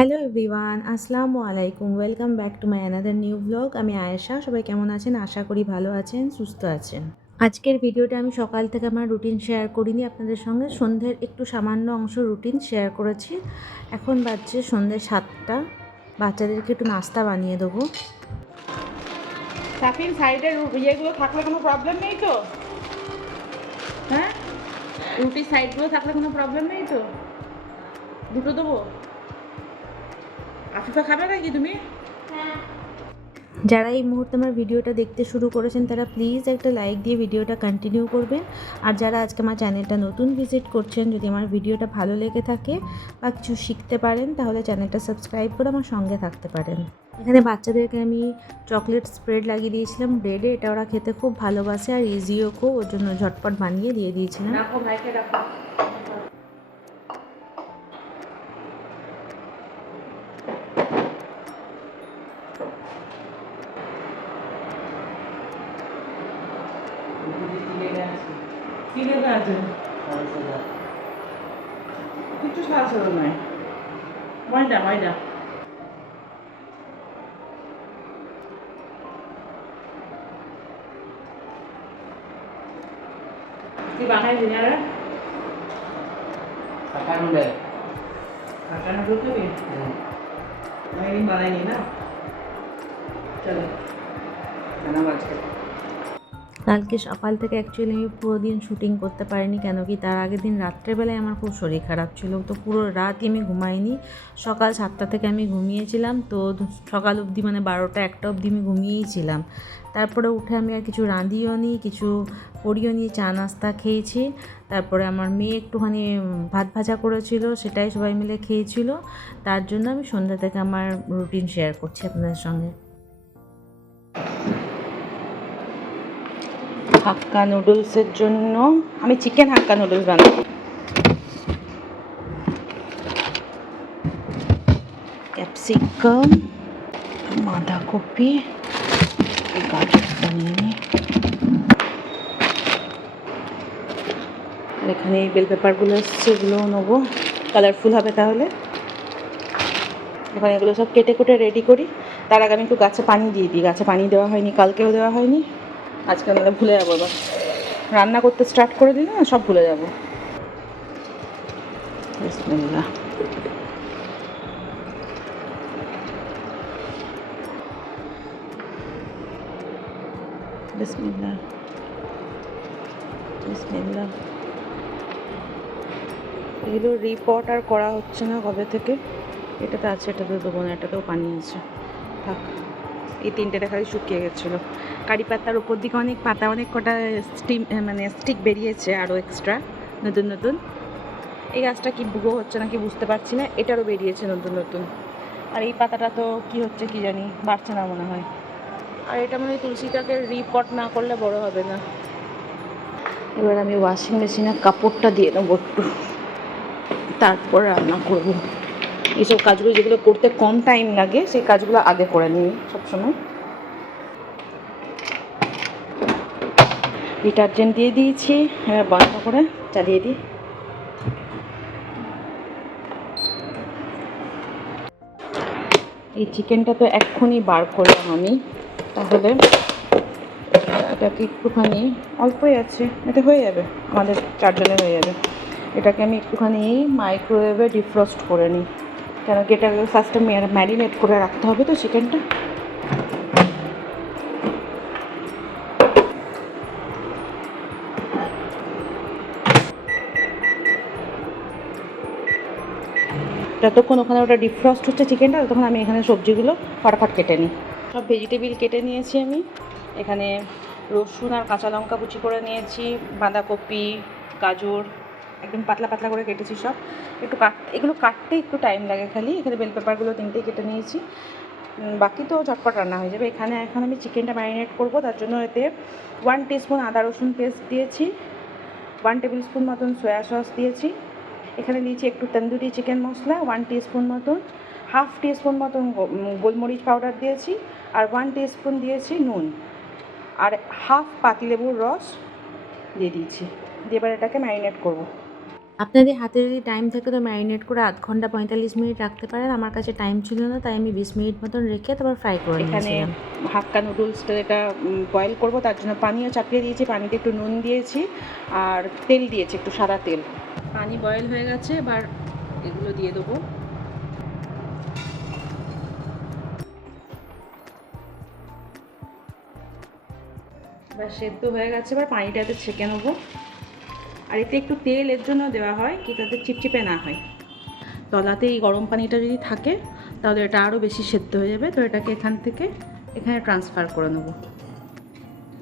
Hello everyone, আসসালামু আলাইকুম। Welcome back to my another new blog আমি আয়েশা, সবাই কেমন আছেন? আশা করি ভালো আছেন, সুস্থ আছেন। আজকের ভিডিওটা আমি সকাল থেকে আমার রুটিন শেয়ার করিনি। আপনাদের সঙ্গে সন্ধ্যের একটু সামান্য অংশ রুটিন শেয়ার করেছি। এখন বাজছে সন্ধ্যে সাতটা। বাচ্চাদেরকে একটু নাস্তা বানিয়ে দেবো। সাফিন, সাইডের ইয়েগুলো থাকলে কোনো প্রবলেম নেই তো? হ্যাঁ? রুটির সাইডগুলো থাকলে কোনো প্রবলেম নেই তো? দুটো দেবো? আফিফা খাবে নাকি তুমি? যারা এই মুহূর্তে আমার ভিডিওটা দেখতে শুরু করেছেন তারা প্লিজ একটা লাইক দিয়ে ভিডিওটা কন্টিনিউ করবেন। আর যারা আজকে আমার চ্যানেলটা নতুন ভিজিট করছেন যদি আমার ভিডিওটা ভালো লেগে থাকে বা কিছু শিখতে পারেন তাহলে চ্যানেলটা সাবস্ক্রাইব করে আমার সঙ্গে থাকতে পারেন। এখানে বাচ্চাদেরকে আমি চকলেট স্প্রেড লাগিয়ে দিয়েছিলাম ব্রেডে এটা ওরা খেতে খুব ভালোবাসে আর ইজিও খুব ওর জন্য ঝটপট বানিয়ে দিয়ে দিয়েছিলাম। রাখো ভাইকে রাখো কি লেখা আছে কিছু সারা সারা নয় ময়দা ময়দা কি বানাই দিনারা কাকানুলে কাটানো করতে অনেকদিন বানাইনি না চলো কেনা মাঝে কালকে সকাল থেকে অ্যাকচুয়ালি আমি পুরো দিন শুটিং করতে পারিনি, কেন কি তার আগের দিন রাত্রেবেলায় আমার খুব শরীর খারাপ ছিল। তো পুরো রাতই আমি ঘুমাইনি। সকাল সাতটা থেকে আমি ঘুমিয়েছিলাম। তো সকাল অবধি মানে বারোটা একটা অবধি আমি ঘুমিয়েই ছিলাম তারপরে উঠে আমি আর কিছু রাঁধিও নি, কিছু করিও নি, চা নাস্তা খেয়েছি। তারপরে আমার মেয়ে একটুখানি ভাত ভাজা করেছিল, সেটাই সবাই মিলে খেয়েছিল। তার জন্য আমি সন্ধ্যা থেকে আমার রুটিন শেয়ার করছি আপনাদের সঙ্গে। হাক্কা নুডলসের জন্য। আমি চিকেন হাক্কা নুডলস বানাবো ক্যাপসিকাম, বাঁধাকপি আর এখানে বেল পেপারগুলো এসছে এগুলোও নেব। কালারফুল হবে তাহলে। এখন এগুলো সব কেটে কুটে রেডি করি। তার আগে আমি একটু গাছে পানি দিয়ে দিই। গাছে পানি দেওয়া হয়নি, কালকেও দেওয়া হয়নি। আজকে নাহলে ভুলে যাব এবার। রান্না করতে স্টার্ট করে দিলে না, সব ভুলে যাব। এগুলো রিপোর্ট আর করা হচ্ছে না কবে থেকে। এটাতে আছে, এটাতে দেবো না, এটাতেও পানি আছে। থাক, এই তিনটে খালি শুকিয়ে গেছিল। কারি পাতার উপর দিকে অনেক পাতা, অনেক কটা স্টিম মানে স্টিক বেরিয়েছে আরও এক্সট্রা নতুন নতুন। এই গাছটা কি বুগো হচ্ছে নাকি বুঝতে পারছি না, এটারও বেরিয়েছে নতুন নতুন। আর এই পাতাটা তো কি হচ্ছে কি জানি, বাড়ছে না মনে হয়। আর এটা মানে তুলসীটাকে রিপট না করলে বড় হবে না। এবার আমি ওয়াশিং মেশিনে কাপড়টা দিয়ে নেব একটু। তারপর রান্না করব। এইসব কাজগুলো যেগুলো করতে কম টাইম লাগে, সেই কাজগুলো আগে করে নিই সবসময়। ডিটারজেন্ট দিয়ে দিয়েছি এবার বন্ধ করে চালিয়ে দিই। এই চিকেনটা তো এক্ষুনি বার করলাম আমি, তাহলে এটাকে একটুখানি, অল্পই আছে, এটা হয়ে যাবে, আমাদের চারজনের হয়ে যাবে। এটাকে আমি একটুখানি মাইক্রোওয়েভে ডিফ্রস্ট করে নিই, কেন কি এটাকে ফার্স্টে ম্যারিনেট করে রাখতে হবে তো চিকেনটা? যতক্ষণ ওখানে ওটা ডিফ্রস্ট হচ্ছে চিকেনটা ততক্ষণ আমি এখানে সবজিগুলো ফটাফট কেটে নিই। সব ভেজিটেবিল কেটে নিয়েছি আমি। এখানে রসুন আর কাঁচা লঙ্কা কুচি করে নিয়েছি, বাঁধাকপি, গাজর, একদম পাতলা পাতলা করে কেটেছি সব। একটু কাট, এগুলো কাটতে একটু টাইম লাগে খালি। এখানে বেল পেপারগুলো তিনটেই কেটে নিয়েছি। বাকি তো ঝটপট রান্না হয়ে যাবে। এখানে এখন আমি চিকেনটা ম্যারিনেট করব। তার জন্য এতে ওয়ান টিস্পুন আদা রসুন পেস্ট দিয়েছি। ওয়ান টেবিল স্পুন মতন সয়া সস দিয়েছি। এখানে দিয়েছি একটু tandoori chicken masala one teaspoon মতন হাফ টিস্পুন মতন গোলমরিচ পাউডার দিয়েছি আর ওয়ান টিস্পুন দিয়েছি নুন। আর হাফ পাতিলেবুর রস দিয়ে দিয়েছি। দিয়ে এবার এটাকে ম্যারিনেট করব। আপনাদের হাতে যদি টাইম থাকে তো ম্যারিনেট করে আধ ঘণ্টা পঁয়তাল্লিশ মিনিট রাখতে পারেন। আমার কাছে টাইম ছিল না তাই আমি বিশ মিনিট মতন রেখে তারপর ফ্রাই করে এখানে হাক্কা নুডলসটা এটা বয়েল করব তার জন্য পানিও চাপিয়ে দিয়েছি। পানিতে একটু নুন দিয়েছি আর তেল দিয়েছি একটু সাদা তেল। পানি বয়েল হয়ে গেছে, এবার এগুলো দিয়ে দেবো। এবার সেদ্ধ হয়ে গেছে, এবার পানিটাতে ছেঁকে নেব। আর এতে একটু তেল এর জন্য দেওয়া হয়, কি তাতে চিপচিপে না হয়। তলাতে এই গরম পানিটা যদি থাকে, তাহলে এটা আরও বেশি সেদ্ধ হয়ে যাবে। তো এটাকে এখান থেকে এখানে ট্রান্সফার করে নেব।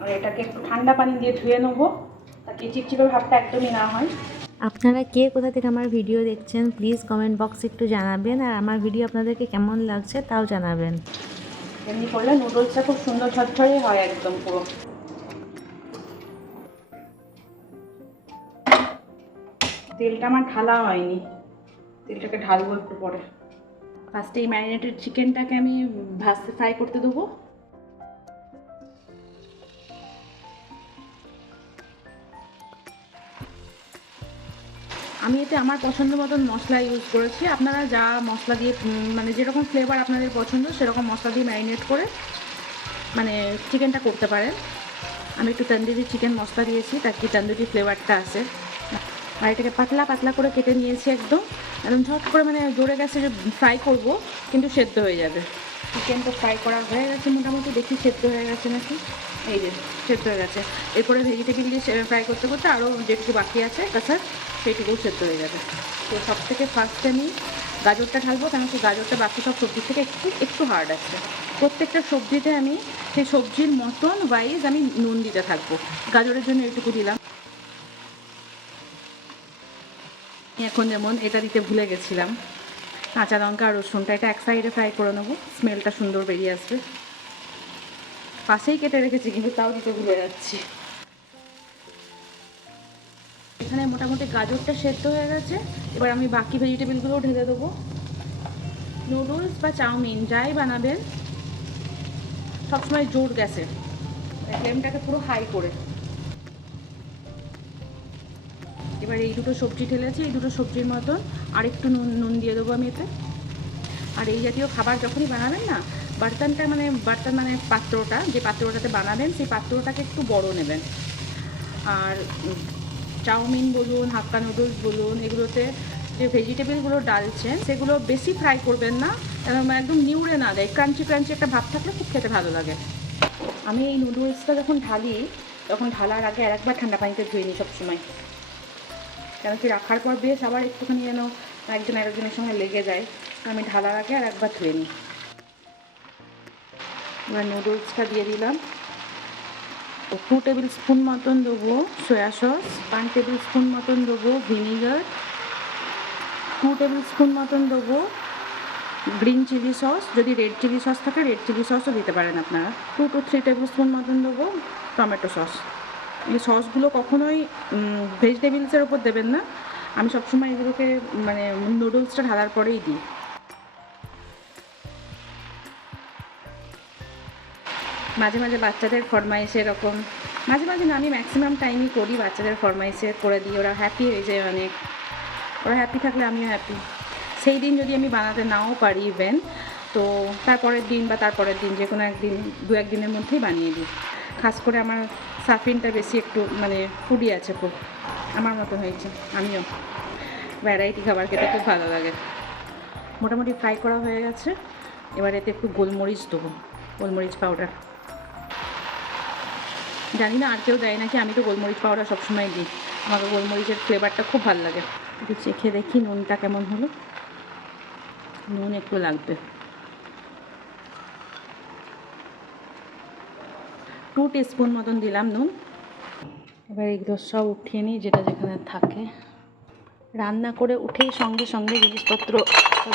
আর এটাকে একটু ঠান্ডা পানি দিয়ে ধুয়ে নেব তাকে চিপচিপে ভাবটা একদমই না হয়। আপনারা কে কোথা থেকে আমার ভিডিও দেখছেন প্লিজ কমেন্ট বক্সে একটু জানাবেন আর আমার ভিডিও আপনাদেরকে কেমন লাগছে তাও জানাবেন। এমনি করলে নুডলসটা খুব সুন্দর ঝরঝরে হয় একদম পুরো। তেলটা আমার ঢালা হয়নি। তেলটাকে ঢালবো একটু পরে। ফার্স্টে এই ম্যারিনেটেড চিকেনটাকে আমি ভাজতে ফ্রাই করতে দেবো। আমি এতে আমার পছন্দ মতন মশলা ইউজ করেছি। আপনারা যা মশলা দিয়ে মানে যেরকম ফ্লেভার আপনাদের পছন্দ, সেরকম মশলা দিয়ে ম্যারিনেট করে মানে চিকেনটা করতে পারেন। আমি একটু তন্দুরি চিকেন মশলা দিয়েছি, তার কি তন্দুরি ফ্লেভারটা আছে। আর এটাকে পাতলা পাতলা করে কেটে নিয়েছি একদম। একদম ঝট করে মানে জোরে গেছে যে ফ্রাই করব, কিন্তু সেদ্ধ হয়ে যাবে। চিকেন তো ফ্রাই করা হয়ে গেছে মোটামুটি, দেখি সেদ্ধ হয়ে গেছে নাকি? এই যে, সেদ্ধ হয়ে গেছে। এরপরে ভেজিটেবিল দিয়ে ফ্রাই করতে করতে আরও যেটুকু বাকি আছে কাঁচার সেইটুকুও সেদ্ধ হয়ে যাবে। তো সব থেকে ফার্স্টে আমি গাজরটা ঢালবো কেন কি গাজরটা বাকি সব সবজির থেকে একটু একটু হার্ড আছে। প্রত্যেকটা সবজিতে আমি সেই সবজির মতন ওয়াইজ আমি নুন দিতে থাকব। গাজরের জন্য এটুকু দিলাম। এখন যেমন এটা দিতে ভুলে গেছিলাম। কাঁচা লঙ্কা আর রসুনটা এটা এক সাইডে ফ্রাই করে নেব। স্মেলটা সুন্দর বেরিয়ে আসবে। পাশেই কেটে রেখেছি, কিন্তু তাও দিতে ভুলে যাচ্ছি। এখানে মোটামুটি গাজরটা সেদ্ধ হয়ে গেছে। এবার আমি বাকি ভেজিটেবলগুলোও ঢেলে দেবো। নুডলস বা চাউমিন, যাই বানাবেন। সবসময় জোর গ্যাসে। ফ্লেমটাকে পুরো হাই করে। এবার এই দুটো সবজি ঢেলেছি, এই দুটো সবজির মতন আরেকটু নুন নুন দিয়ে দেবো আমি এতে। আর এই জাতীয় খাবার যখনই বানাবেন না, বার্তানটা মানে বার্তান মানে পাত্রটা, যে পাত্রটাতে বানাবেন, সেই পাত্রটাকে একটু বড় নেবেন। আর চাউমিন বলুন, হাক্কা নুডলস বলুন, এগুলোতে যে ভেজিটেবলগুলো ডালছেন, সেগুলো বেশি ফ্রাই করবেন না একদম নিউড়ে না দেয়, ক্রাঞ্চি ক্রাঞ্চি একটা ভাব থাকলে খুব খেতে ভালো লাগে। আমি এই নুডলসটা যখন ঢালি, তখন ঢালার আগে আর একবার ঠান্ডা পানিতে ধুয়ে নিই সবসময়। কেন কি রাখার পর বেশ আবার একটুখানি যেন একজন আরেকজনের সঙ্গে লেগে যায়। আমি ঢালার আগে আর একবার ধুয়ে নিই। এবার নুডলসটা দিয়ে দিলাম। টু টেবিল স্পুন মতন দেবো soya sauce one tablespoon মতন দেবো ভিনিগার টু টেবিল স্পুন মতন দেবো গ্রিন চিলি সস যদি রেড চিলি সস থাকে রেড চিলি সসও দিতে পারেন আপনারা। Two two three tablespoon মতন দেবো টমেটো সস এই সসগুলো কখনোই ভেজিটেবলসের ওপর দেবেন না। আমি সবসময় এগুলোকে মানে নুডলসটা ঢালার পরেই দিই। মাঝে মাঝে বাচ্চাদের ফরমাইশে এরকম, মাঝে মাঝে না, আমি ম্যাক্সিমাম টাইমই করি বাচ্চাদের ফরমাইশে করে দিই, ওরা হ্যাপি হয়ে যায় অনেক। ওরা হ্যাপি থাকলে আমিও হ্যাপি সেই দিন যদি আমি বানাতে নাও পারি ইভেন তো তারপরের দিন বা তারপরের দিন যে কোনো একদিন, দু একদিনের মধ্যেই বানিয়ে দিই। খাস করে আমার সাফিনটা বেশি একটু মানে ফুডি আছে খুব, আমার মতো হয়েছে, আমিও। ভ্যারাইটি খাবার খেতে খুব ভালো লাগে। মোটামুটি ফ্রাই করা হয়ে গেছে, এবার এতে একটু গোলমরিচ দেবো, গোলমরিচ পাউডার জানি না, আর কেউ দেয় নাকি? আমি তো গোলমরিচ পাউডার সবসময় দিই। আমাকে গোলমরিচের ফ্লেভারটা খুব ভালো লাগে। একটু চেখে দেখি নুনটা কেমন হলো। নুন একটু লাগবে। টু টিস্পুন মতন দিলাম নুন। এবার এগুলো সব উঠিয়ে নিই, যেটা যেখানে থাকে। রান্না করে উঠেই সঙ্গে সঙ্গে জিনিসপত্র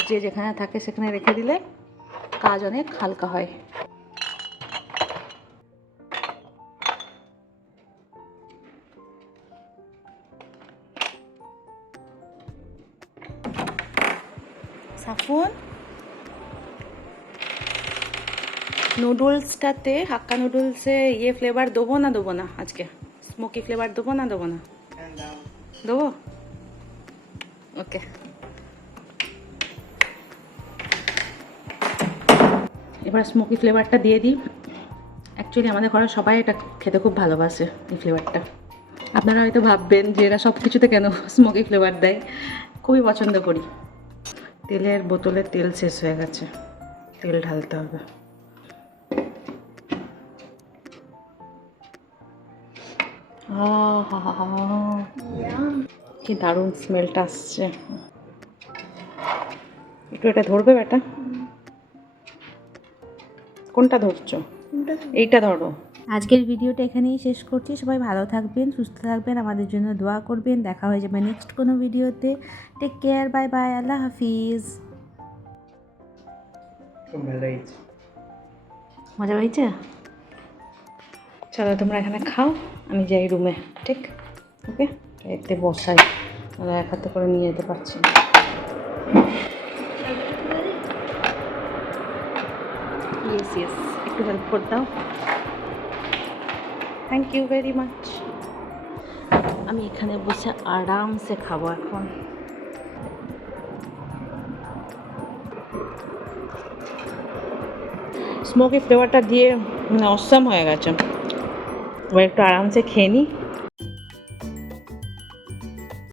যে যেখানে থাকে সেখানে রেখে দিলে কাজ অনেক হালকা হয়। সাফুন। নুডলসটাতে হাক্কা নুডলসে ইয়ে ফ্লেভার দেবো না দেবো না আজকে? স্মোকি ফ্লেভার দেবো না দেবো না? দেবো? ওকে। এবার স্মোকি ফ্লেভারটা দিয়ে দিই। অ্যাকচুয়ালি আমাদের ঘরে সবাই এটা খেতে খুব ভালোবাসে, এই ফ্লেভারটা আপনারা হয়তো ভাববেন যে এরা সব কিছুতে কেন স্মোকি ফ্লেভার দেয়? খুবই পছন্দ করি। তেলের বোতলে তেল শেষ হয়ে গেছে। তেল ঢালতে হবে। কি দারুণ স্মেলটা আসছে। একটু এটা ধরবে বেটা কোনটা ধরছো? এইটা ধরো। আজকের ভিডিওটা এখানেই শেষ করছি। সবাই ভালো থাকবেন সুস্থ থাকবেন আমাদের জন্য দোয়া করবেন। দেখা হয়ে যাবে নেক্সট কোনো ভিডিওতে। টেক কেয়ার বাই বাই আল্লাহ হাফিজ। মজা হয়েছে? চলো তোমরা এখানে খাও আমি যাই রুমে ঠিক? ওকে? এতে বসাই ওরা এক হাতে করে নিয়ে যেতে পারছি না। ইয়েস ইয়েস একটু হেল্প করে দাও। থ্যাংক ইউ ভেরি মাচ আমি এখানে বসে আরামসে খাব এখন। স্মোকি ফ্লেভারটা দিয়ে মানে অসাম হয়ে গেছে। এবার একটু আরামসে খেয়ে নিই